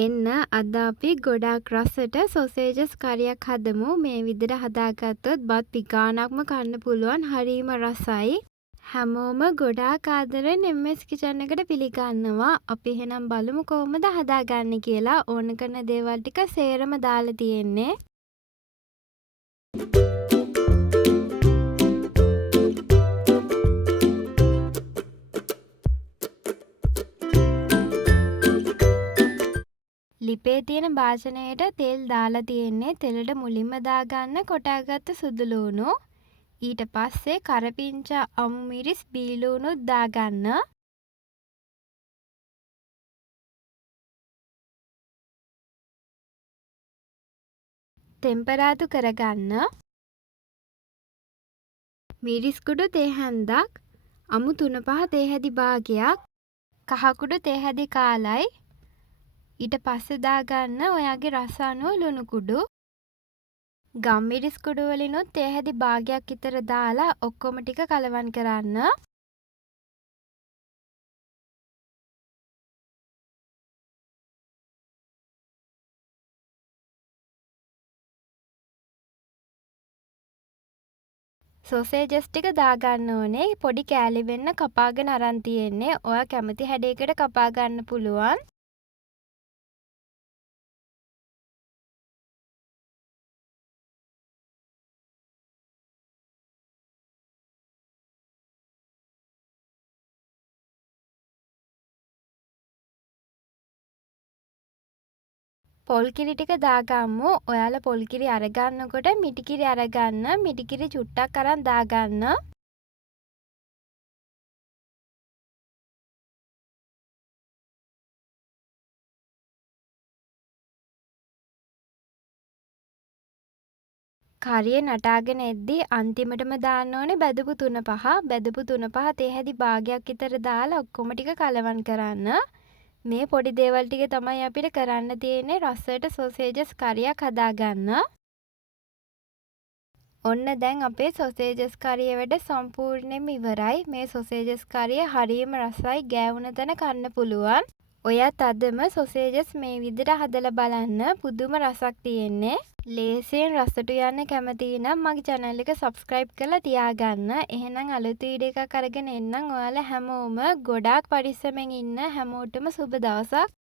එන්න අද අපි ගොඩාක් රසට සොසේජස් කරියක් හදමු. මේ විදිහට හදාගත්තොත් බත් පිකාණක්ම කන්න පුළුවන්. හරිම රසයි. හැමෝම ගොඩාක් ආදරෙන් MS කිචන් එකට පිළිගන්නවා. අපි එහෙනම් බලමු කොහොමද හදාගන්නේ කියලා. ඕන කරන දේවල් ටික සේරම දාලා තියෙන්නේ. ලිපේ තියෙන භාජනයට තෙල් දාලා තියෙන්නේ. තෙලට මුලින්ම දාගන්න කොටාගත්ත සුදු ලුණු. ඊට පස්සේ කරපිංචා අමු මිරිස් බීලුණුත් දාගන්න. ටෙම්පරාදු කරගන්න. මිරිස් කුඩු තේ හැන්දක්, අමු 3-5 තේ හැදි භාගයක්, කහ කුඩු තේ හැදි කාලයි. ඊට පස්සේ දාගන්න ඔයාගේ රස අනුව ලුණු කුඩු. ගම්මිරිස් කුඩු වලිනුත් තේ හැදි භාගයක් විතර දාලා ඔක්කොම ටික කලවම් කරන්න. සොසේජස් ටික දාගන්න ඕනේ. පොඩි කෑලි වෙන්න කපාගෙන අරන් තියෙන්නේ. ඔයා කැමති හැඩයකට කපා ගන්න පුළුවන්. පොල් කිරි ටික දාගම්මු. ඔයාලා පොල් කිරි අරගන්නකොට මිටි කිරි අරගන්න. මිටි කිරි චුට්ටක් අරන් දාගන්න. කරිය නටාගෙන එද්දී අන්තිමටම දාන්න ඕනේ බැදපු 3-5. බැදපු 3-5 තේ හැදි භාගයක් විතර දාලා ඔක්කොම ටික කලවම් කරන්න. මේ පොඩි දේවල් ටික තමයි අපිට කරන්න තියෙන්නේ රසයට සොසේජස් කරියක් හදාගන්න. ඔන්න දැන් අපේ සොසේජස් කරිය වැඩ සම්පූර්ණයෙන්ම ඉවරයි. මේ සොසේජස් කරිය හරියම රසයි. ගෑවුන තැන කන්න පුළුවන්. ඔයත් අදම සොසේජස් මේ විදිහට හදලා බලන්න. පුදුම රසක් තියෙන්නේ. ලේසියෙන් රසට යන්න කැමති නම් මගේ channel එක subscribe කරලා තියාගන්න. එහෙනම් අලුත් වීඩියෝ එකක් අරගෙන එන්නම්. ඔයාලා හැමෝම ගොඩාක් පරිස්සමෙන් ඉන්න. හැමෝටම සුබ දවසක්.